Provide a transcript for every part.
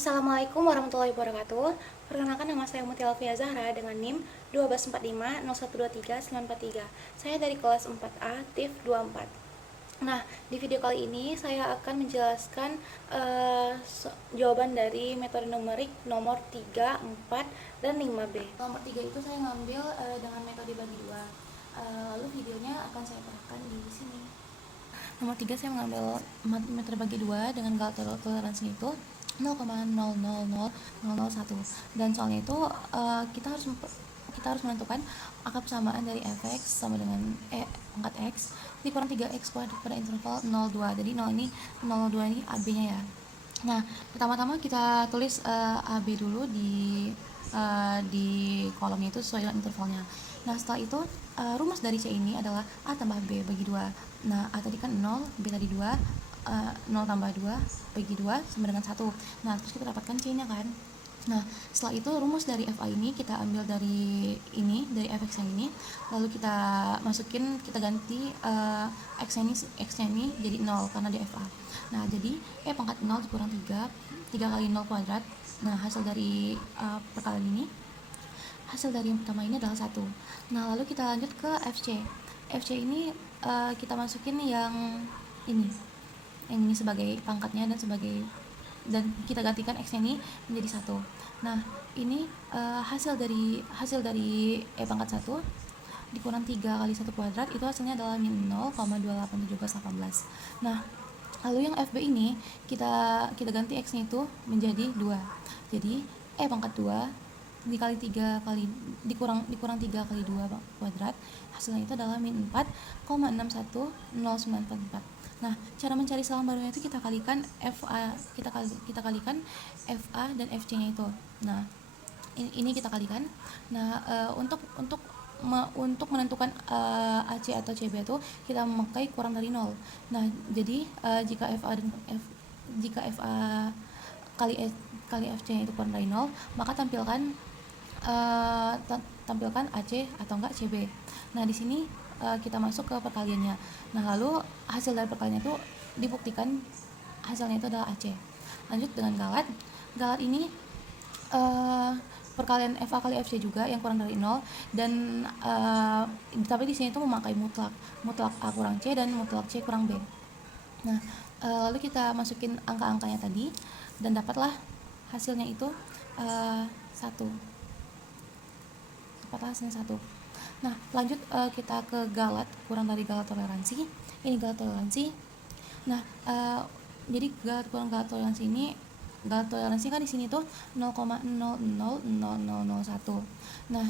Assalamualaikum warahmatullahi wabarakatuh. Perkenalkan, nama saya Mutia Alfia Zahra dengan NIM 12450131943. Saya dari kelas 4A TIF 24. Nah, di video kali ini saya akan menjelaskan jawaban dari metode numerik nomor 3, 4, dan 5B. Nomor 3 itu saya ngambil dengan metode bagi 2. Lalu videonya akan saya terapkan di sini. Nomor 3 saya mengambil metode bagi 2 dengan gagal toleransi itu 0,000001, dan soalnya itu kita harus menentukan angka persamaan dari fx sama dengan pangkat x dikurang 3x kuadrat pada interval 0,2. Jadi 0,2 ini AB-nya ya. Nah, pertama-tama kita tulis AB dulu di kolomnya itu sesuai dengan intervalnya. Nah, setelah itu rumus dari C ini adalah A tambah B bagi 2. Nah, A tadi kan 0, B tadi 2, 0 tambah 2 bagi 2 sama dengan 1. Nah, terus kita dapatkan C-nya kan. Nah, setelah itu rumus dari FA ini kita ambil dari fx yang ini, lalu kita masukin, kita ganti x-nya ini jadi 0 karena di FA. Nah, jadi pangkat 0 dikurang 3 kali 0 kuadrat. Nah, hasil dari perkalian ini, hasil dari yang pertama ini adalah 1. Nah, lalu kita lanjut ke FC. FC ini kita masukin yang ini sebagai pangkatnya dan kita gantikan x-nya ini menjadi 1. Nah, ini hasil dari pangkat 1 dikurang 3 kali 1 kuadrat itu hasilnya adalah min 0,281718. Nah, lalu yang FB ini kita ganti x-nya itu menjadi 2. Jadi pangkat 2 dikali 3 kali dikurang 3 kali 2 kuadrat, hasilnya itu adalah min 4,610944. Nah, cara mencari salam barunya itu kita kalikan FA, kita kalikan FA dan FC-nya itu. Nah, ini kita kalikan. Nah, untuk menentukan AC atau CB itu kita memakai kurang dari 0. Nah, jadi jika FA kali FC-nya itu kurang dari 0, maka tampilkan AC atau enggak CB. Nah, di sini kita masuk ke perkaliannya. Nah, lalu hasil dari perkaliannya itu dibuktikan hasilnya itu adalah AC. Lanjut dengan galat. Galat ini perkalian FA kali FC juga yang kurang dari 0, dan tapi di sini itu memakai mutlak A kurang C dan mutlak C kurang B. Nah, lalu kita masukin angka-angkanya tadi dan dapatlah hasilnya itu 1. Nah, lanjut kita ke galat, kurang dari galat toleransi. Ini galat toleransi. Nah, jadi kurang galat toleransi ini, galat toleransi kan di sini tuh 0,000001. Nah,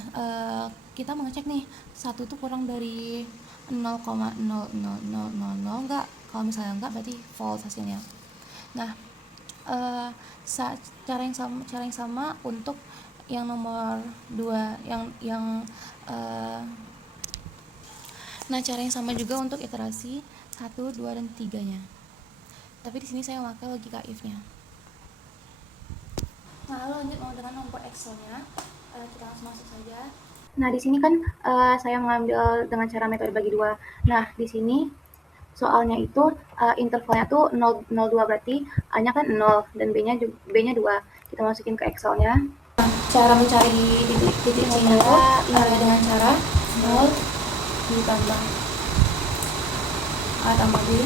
kita mengecek nih, 1 tuh kurang dari 0,00000 enggak. Kalau misalnya enggak berarti false hasilnya. Nah, cara yang sama untuk yang nomor 2 nah, cara yang sama juga untuk iterasi 1, 2, dan 3-nya. Tapi di sini saya memakai logika if-nya. Nah, lalu lanjut dengan nomor Excel-nya. Kita langsung masuk saja. Nah, di sini kan saya mengambil dengan cara metode bagi 2. Nah, di sini soalnya itu intervalnya tuh 0,02, berarti A-nya kan 0 dan B-nya 2. Kita masukin ke Excel-nya. Cara mencari titik C-nya itu dengan cara 0 ditambah A tambah B, 0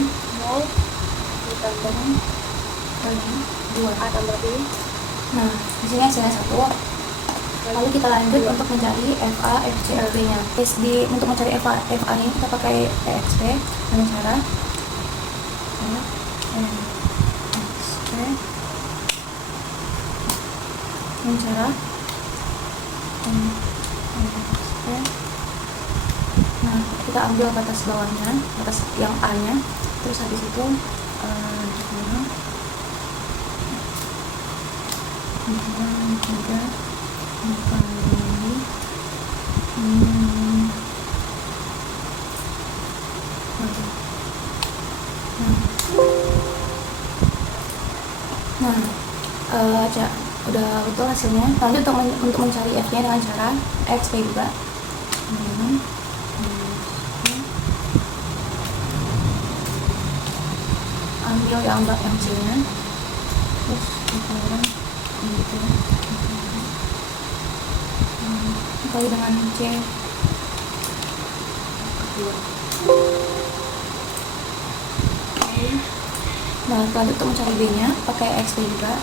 ditambah bagi 2 A tambah B. Nah, di sini hasilnya 1. Lalu kita lanjut untuk mencari FA, FC, LB-nya. Untuk mencari FA ini kita pakai EXP dengan cara nah, kita ambil batas bawahnya, batas yang A-nya, terus habis itu dikurang 3 udah betul hasilnya. Lanjut untuk mencari F-nya dengan cara XP juga. Ambil yang C-nya, terus dikurang gitu. Dikali dengan C. Oke. Nah, lanjut untuk mencari B-nya pakai XP juga.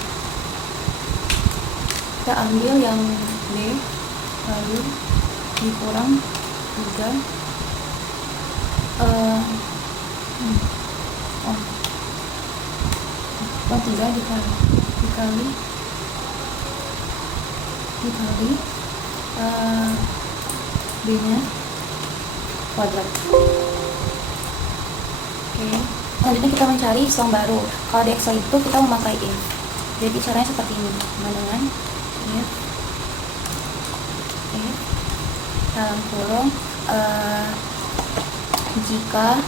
Kita ambil yang B, lalu dikurang 3 3 dikali B-nya kuadrat. Oke. Selanjutnya kita mencari song baru. Kalau di Excel itu kita memakai if. Jadi caranya seperti ini. Dengan if dalam kurung jika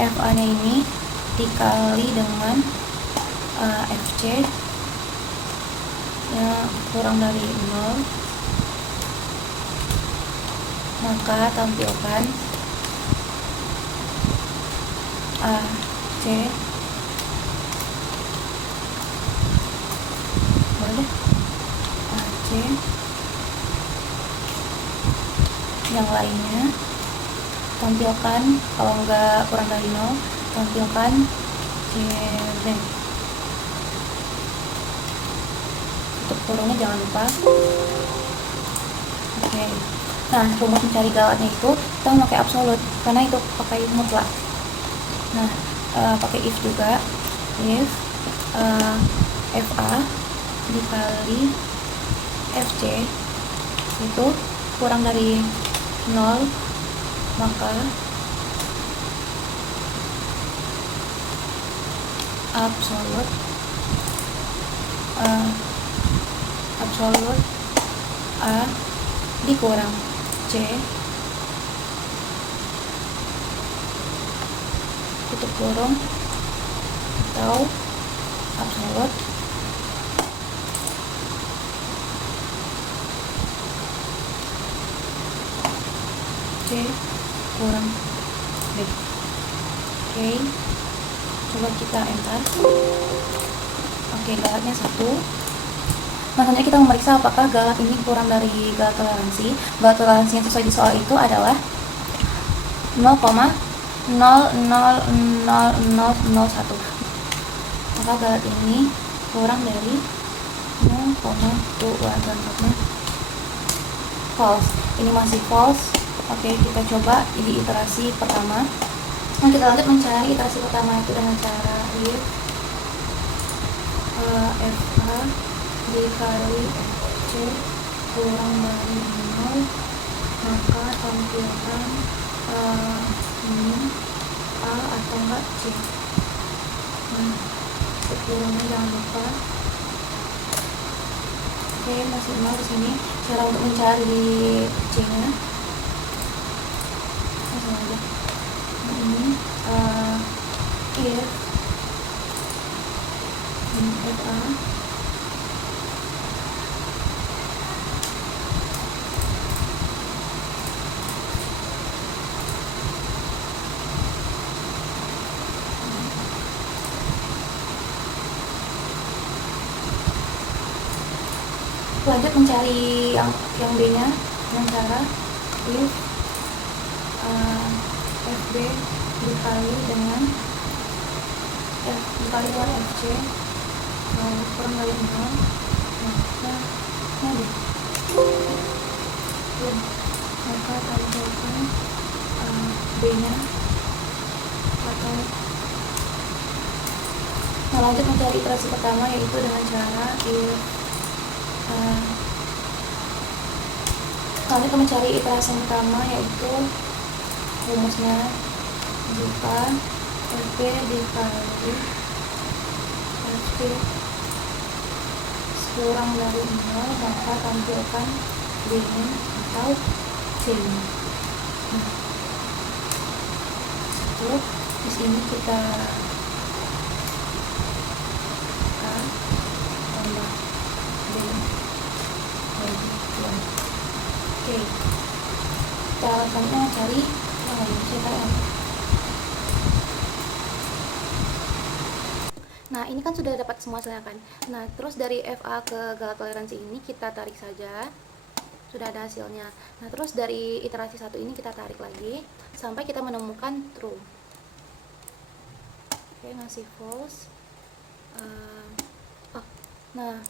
FA nya ini dikali dengan FC yang kurang dari 0, maka tampilkan AC AC yang lainnya tampilkan, kalau enggak kurang dari 0 tampilkan CB. Tutup kurungnya jangan lupa. Oke. Nah, rumus mencari galatnya itu kita memakai absolut karena itu pakai mutlak. Nah, pakai if juga. If FA dikali FC itu kurang dari 0, maka absolut A dikurang C tutup kurung atau absolut C kurang B. Oke, coba kita enter. Oke, galatnya 1. Nah, selanjutnya kita memeriksa apakah galat ini kurang dari galat toleransi. Galat toleransi yang sesuai di soal itu adalah 0,00001. Maka galat ini kurang dari 0,2. False. Ini masih false. Oke, kita coba di iterasi pertama. Nah, kita lanjut mencari iterasi pertama itu dengan cara if FA dikali FC kurang dari 0, maka tampilkan ini A atau enggak C. Nah, kurungnya jangan lupa. Oke, masih 0 di sini. Cara untuk mencari C-nya langsung aja. Ini if FA lanjut mencari yang B-nya dengan cara if FB dikali dengan dikali dengan FC kurang dari 0, maka tampilkan B-nya atau. Nah, lanjut mencari iterasi pertama yaitu dengan cara if kami akan mencari iterasi yang pertama yaitu rumusnya jika FB dikali FC kurang dari 0, maka tampilkan B-nya atau C-nya. Nah, terus di sini kita tambah B bagi 2. Oke, cara selanjutnya cari CTM. Nah, Nah, ini kan sudah dapat semua hasilnya kan. Nah, terus dari FA ke galat toleransi ini kita tarik saja. Sudah ada hasilnya. Nah, terus dari iterasi satu ini kita tarik lagi sampai kita menemukan true. Oke, ngasih false. Nah,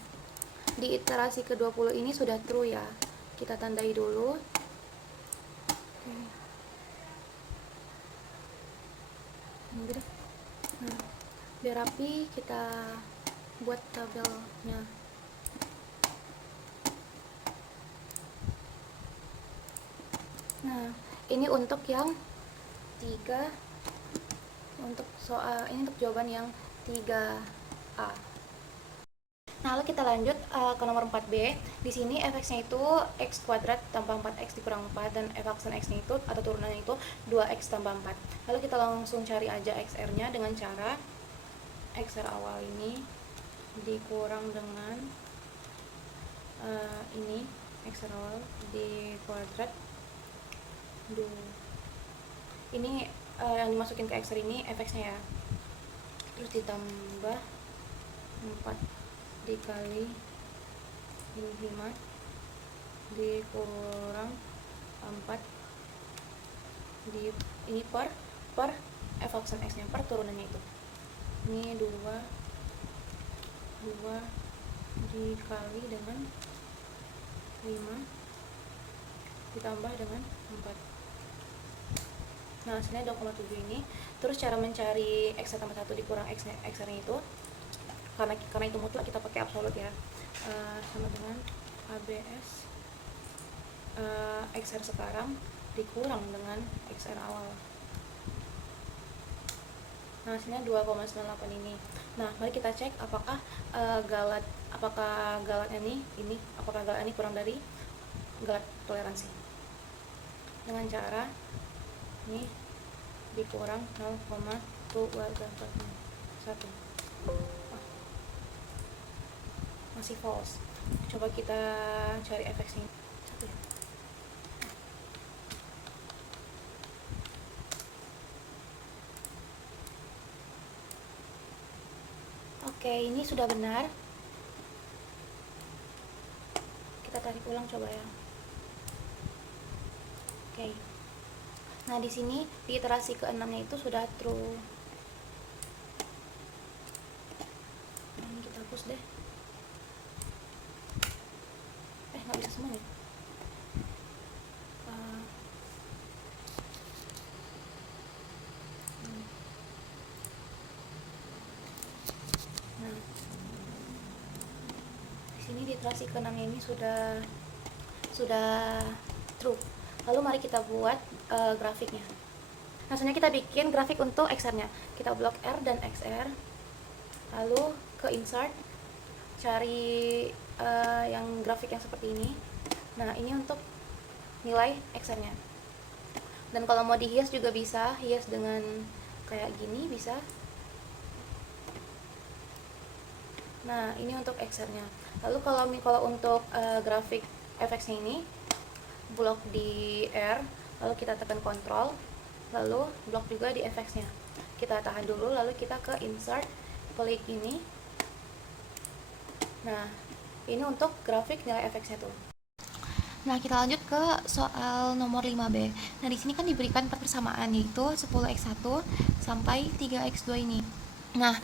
di iterasi ke-20 ini sudah true ya. Kita tandai dulu. Nah, biar rapi kita buat tabelnya. Nah, ini untuk yang 3, untuk soal ini untuk jawaban yang 3A. Nah, lalu kita lanjut ke nomor 4B. Di sini fx-nya itu x kuadrat tambah 4x dikurang 4, dan f aksen x-nya itu atau turunannya itu 2x tambah 4. Lalu kita langsung cari aja xr-nya dengan cara xr awal ini dikurang dengan ini xr awal di kuadrat 2. Ini yang dimasukin ke xr ini fx-nya ya. Terus ditambah 4 dikali ini 5 dikurang 4 di ini per f aksen x nya per turunannya itu. Ini 2 dikali dengan 5 ditambah dengan 4. Nah, hasilnya 2,7 ini. Terus cara mencari x tambah 1 dikurang x nya itu, karena itu mutlak kita pakai absolut ya, sama dengan ABS XR sekarang dikurang dengan XR awal. Nah, hasilnya 2,98 ini. Nah, mari kita cek apakah galatnya ini kurang dari galat toleransi. Dengan cara ini dikurang 0,241. Masih false. Coba kita cari fx-nya. Oke, ini sudah benar. Kita tarik ulang coba ya. Oke. Nah, di sini di iterasi ke-6-nya itu sudah true. Nah, ini kita hapus deh. Nggak bisa semua ya. Nah, di sini di iterasi ke-6 ini sudah true. Lalu mari kita buat grafiknya. Maksudnya kita bikin grafik untuk XR-nya. Kita blok R dan XR. Lalu ke insert, cari yang grafik yang seperti ini. Nah, ini untuk nilai XR-nya. Dan kalau mau dihias juga bisa, hias dengan kayak gini bisa. Nah, ini untuk XR-nya. Lalu kalau untuk grafik fx-nya ini, blok di R, lalu kita tekan Ctrl, lalu blok juga di fx-nya. Kita tahan dulu, lalu kita ke insert, klik ini. Nah, ini untuk grafik nilai fx-nya tuh. Nah, kita lanjut ke soal nomor 5B. Nah, di sini kan diberikan persamaan, yaitu 10x1 sampai 3x2 ini. Nah,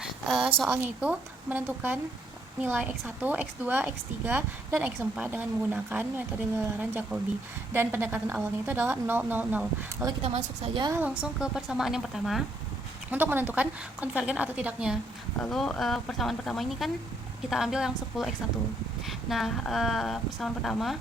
soalnya itu menentukan nilai x1, x2, x3, dan x4 dengan menggunakan metode lelaran Jacobi. Dan pendekatan awalnya itu adalah 0, 0, 0. Lalu kita masuk saja langsung ke persamaan yang pertama untuk menentukan konvergen atau tidaknya. Lalu persamaan pertama ini kan kita ambil yang 10x1. Nah, persamaan pertama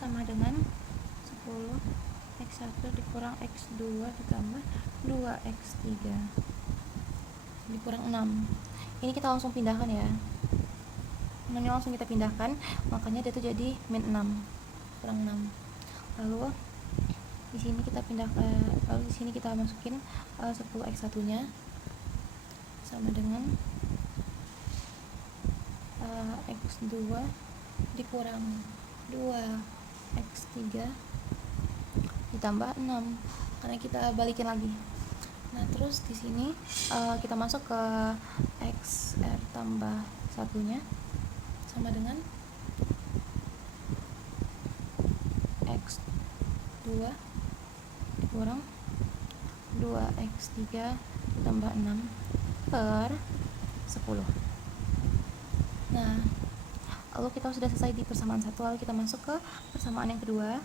sama dengan 10x1 dikurang x2 ditambah 2x3 dikurang 6. Ini kita langsung pindahkan ya. Ini langsung kita pindahkan, makanya dia itu jadi min 6 kurang 6. Lalu Di sini kita pindah ke, lalu di sini kita masukin 10x1 nya sama dengan x2 dikurang 2x3 ditambah 6 karena kita balikin lagi. Nah terus di sini kita masuk ke xr tambah 1 nya sama dengan x2 dikurang 2x3 ditambah 6 per 10. Nah lalu kita sudah selesai di persamaan 1, lalu kita masuk ke persamaan yang kedua.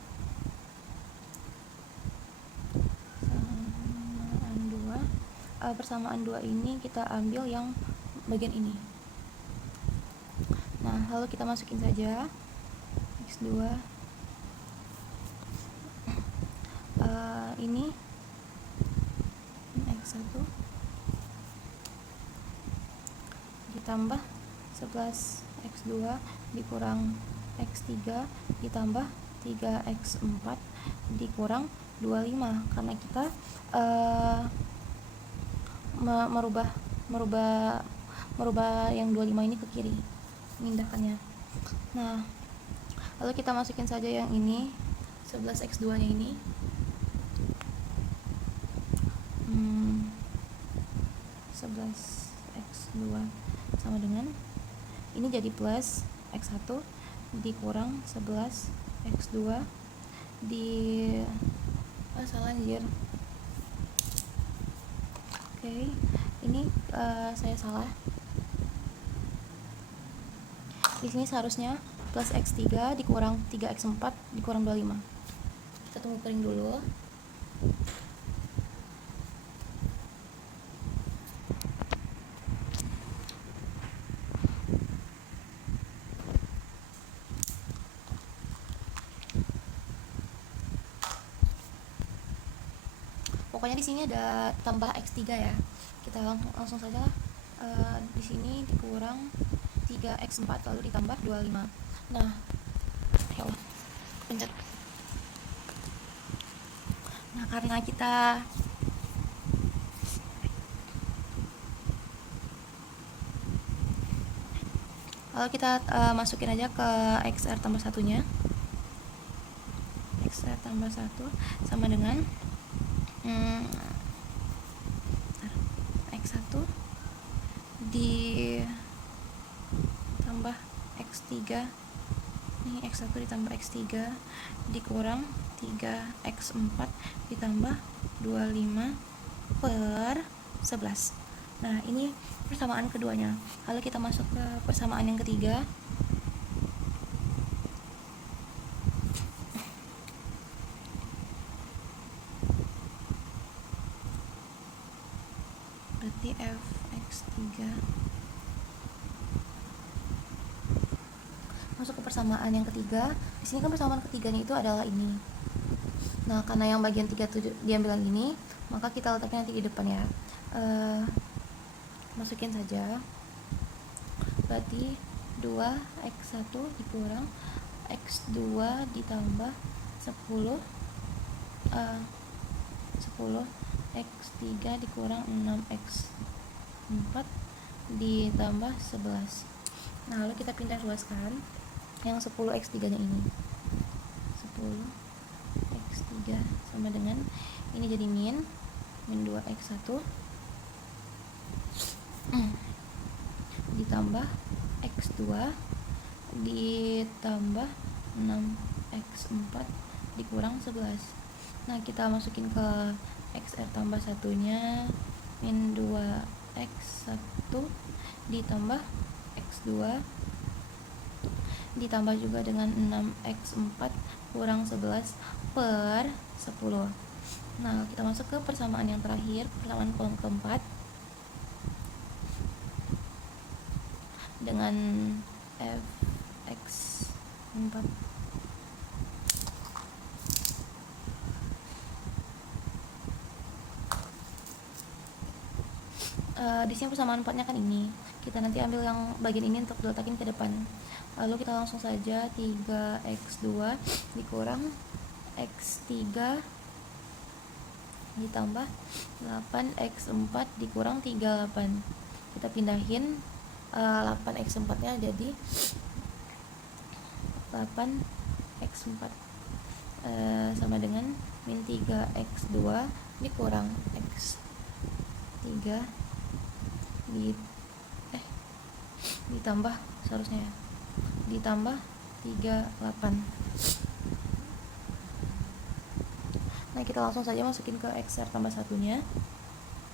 Persamaan 2 ini kita ambil yang bagian ini. Nah lalu kita masukin saja x2 ini x1 ditambah 11x2 dikurang x3 ditambah 3x4 dikurang 25 karena kita merubah yang 25 ini ke kiri, memindahkannya. Nah lalu kita masukin saja yang ini 11x2 nya ini 11x2 sama dengan ini jadi plus x1 dikurang 11x2 di salah anjir. Oke, ini saya salah. Di sini seharusnya plus x3 dikurang 3x4 dikurang 25. Kita tunggu kering dulu. Pokoknya di sini ada tambah x3 ya. Kita langsung saja di sini dikurang 3x4 lalu ditambah 25. Nah, ya Allah, pencet. Nah, karena kita lalu kita masukin aja ke xr tambah 1 nya. Xr tambah 1 sama dengan x1 ditambah x3, ini x1 ditambah x3 dikurang 3x4 ditambah 25 per 11. Nah ini persamaan keduanya. Lalu kita masuk ke persamaan yang ketiga. Berarti fx3 masuk ke persamaan yang ketiga. Di sini kan persamaan ketiganya itu adalah ini. Nah karena yang bagian 3 itu diambil yang ini, maka kita letaknya nanti di depan ya. Masukin saja. Berarti 2x1 dikurang x2 ditambah 10 x3 dikurang 6x4 ditambah 11. Nah lalu kita pindah luaskan yang 10x3 nya ini. 10x3 sama dengan ini jadi min 2x1 ditambah x2 ditambah 6x4 dikurang 11. Nah kita masukin ke xr tambah 1 nya min 2x1 ditambah x2 ditambah juga dengan 6x4 kurang 11 per 10. Nah kita masuk ke persamaan yang terakhir, persamaan kolom keempat dengan fx4 di sini persamaan 4 nya kan ini. Kita nanti ambil yang bagian ini untuk diletakin ke depan. Lalu kita langsung saja 3x2 dikurang x3 ditambah 8x4 dikurang 38. Kita pindahin 8x4 nya jadi 8x4 sama dengan min 3x2 dikurang x3 ditambah seharusnya ya, ditambah 38. Nah, kita langsung saja masukin ke XR tambah satunya.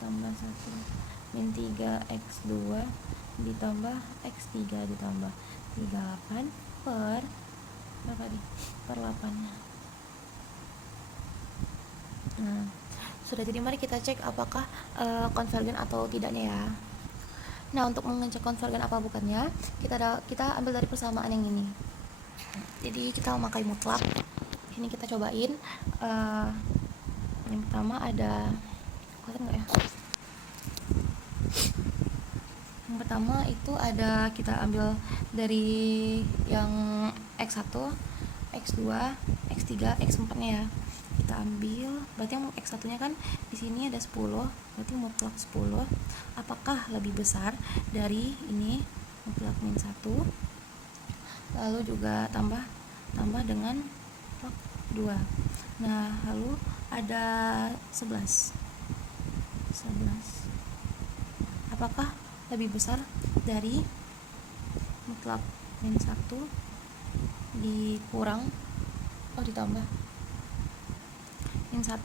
Tambah 1 min 3x2 ditambah x3 ditambah 38 per berapa nih? Per 8. Nah, sudah, jadi mari kita cek apakah konvergen atau tidaknya ya. Nah, untuk mengecek konvergen apa bukannya, kita ambil dari persamaan yang ini. Jadi kita memakai mutlak. Ini kita cobain. Yang pertama ada, kelihatan nggak ya? Yang pertama itu ada, kita ambil dari yang x1, x2, x3, x4 nya ya. Kita ambil, berarti yang x1 nya kan di sini ada 10, berarti mutlak 10. Apakah lebih besar dari ini mutlak min 1? Lalu juga tambah dengan mutlak 2. Nah, lalu ada 11. Apakah lebih besar dari mutlak min 1 dikurang ditambah min 1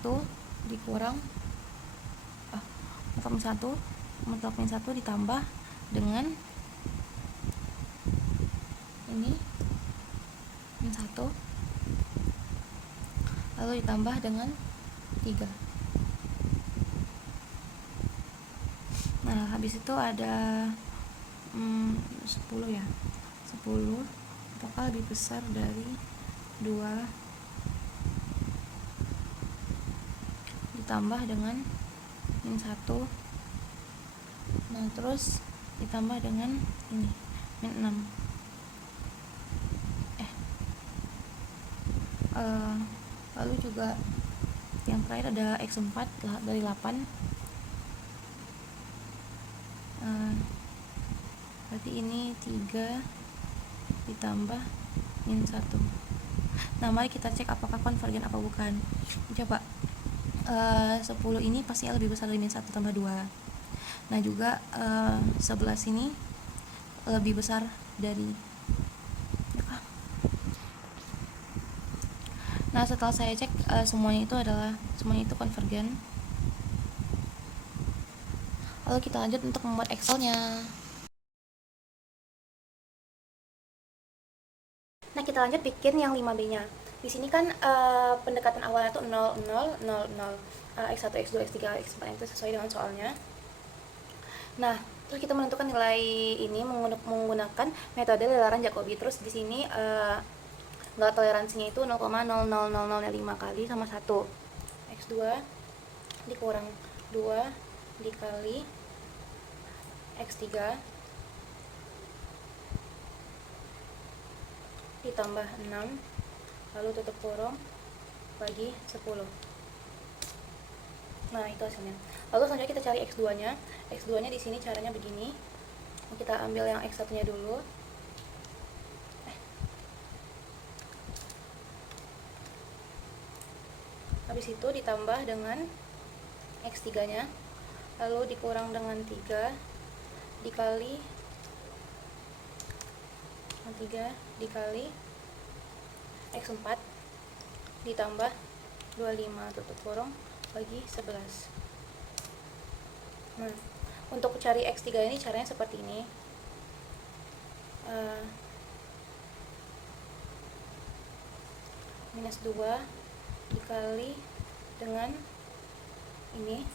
dikurang mutlak min 1 ditambah dengan ini min 1 lalu ditambah dengan 3. Nah, habis itu ada 10 ya. 10 apakah lebih besar dari 2 ditambah dengan min 1. Nah, terus ditambah dengan ini min 6. Lalu juga yang terakhir ada x4 dari 8. Berarti ini 3 ditambah min 1. Nah, mari kita cek apakah konvergen apa bukan. Coba 10 ini pastinya lebih besar dari min 1 tambah 2. Nah, juga 11 ini lebih besar dari. Nah, setelah saya cek semuanya itu konvergen. Lalu kita lanjut untuk membuat Excel-nya. Nah, kita lanjut bikin yang 5B-nya. Di sini kan pendekatan awalnya tuh 0, 0, 0, 0. X1, X2, X3, X4 itu sesuai dengan soalnya. Nah, terus kita menentukan nilai ini menggunakan metode lelaran Jacobi. Terus di sini nilai toleransinya itu 0,00005 kali sama 1. X2 dikurang 2 dikali X3 ditambah 6 lalu tutup kurung bagi 10. Nah, itu hasilnya. Lalu selanjutnya kita cari X2 nya. X2 nya di sini caranya begini. Kita ambil yang X1 nya dulu. Habis itu ditambah dengan X3 nya, lalu dikurang dengan 3 dikali 3 dikali X4 ditambah 25 tutup kurung bagi 11. Nah, untuk cari X3 ini caranya seperti ini. Minus 2 dikali dengan ini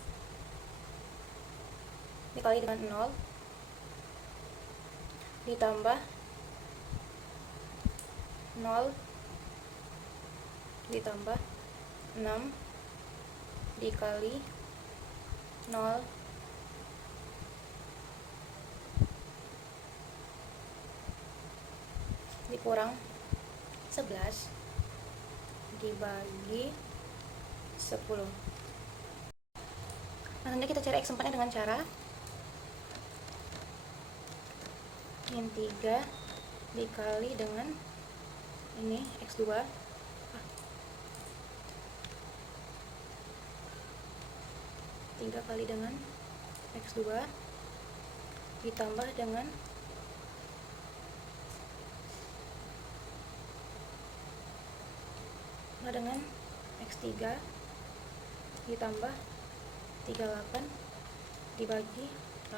dikali dengan 0 ditambah 0 ditambah 6 dikali 0 dikurang 11 dibagi 10. Nanti kita cari x4 nya dengan cara min 3 dikali dengan ini x2 3 kali dengan x2 ditambah dengan x3 ditambah 38 dibagi 8.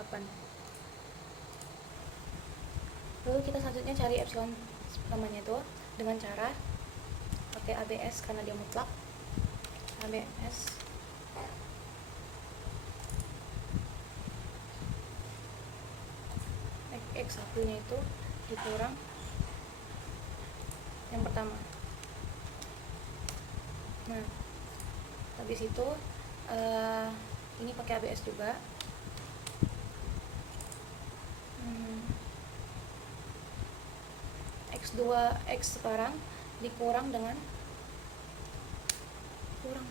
Lalu kita selanjutnya cari epsilon pertamanya itu dengan cara pakai ABS karena dia mutlak. ABS x1 nya itu dikurang yang pertama. Nah, habis itu ini pakai ABS juga. X sekarang dikurang dengan kurang.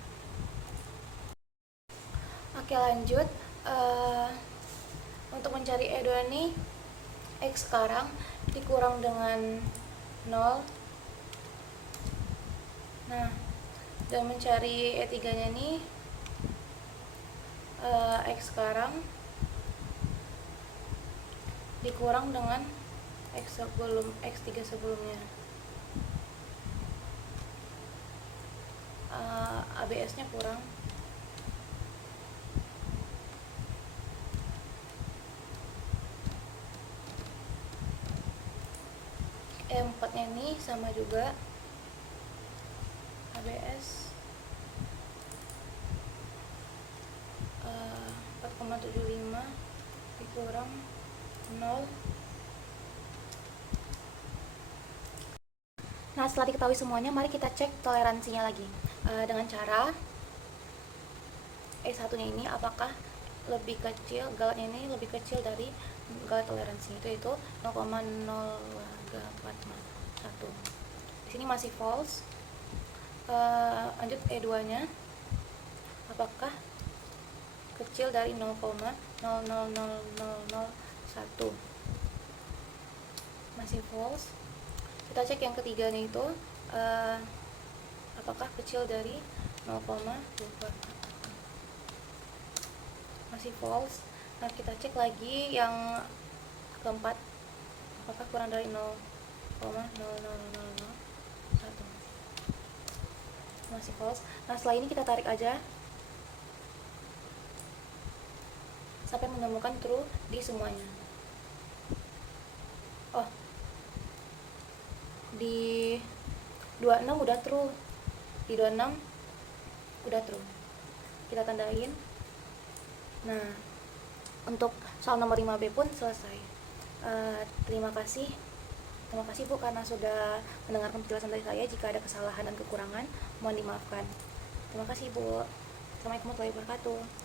Oke, lanjut. Untuk mencari E2 ini X sekarang dikurang dengan 0. Nah, dan mencari E3 nya ini X sekarang dikurang dengan X3 sebelumnya. ABS nya kurang. E4 nya ini sama juga, ABS 4,75 dikurang 0. Nah, setelah diketahui semuanya, mari kita cek toleransinya lagi dengan cara E1-nya ini apakah lebih kecil, galetnya ini lebih kecil dari galet toleransi itu 0,0341. Di sini masih false. Lanjut E2-nya apakah kecil dari 0,000001, masih false. Kita cek yang ketiganya itu apakah kecil dari 0,2, masih false. Nah, kita cek lagi yang keempat apakah kurang dari 0,0001, masih false. Nah, setelah ini kita tarik aja sampai menemukan true di semuanya. Oh, di 26 udah true, di 26 udah true, kita tandain. Nah, untuk soal nomor 5B pun selesai. Terima kasih Bu karena sudah mendengarkan penjelasan dari saya. Jika ada kesalahan dan kekurangan mohon dimaafkan. Terima kasih Bu. Assalamualaikum warahmatullahi wabarakatuh.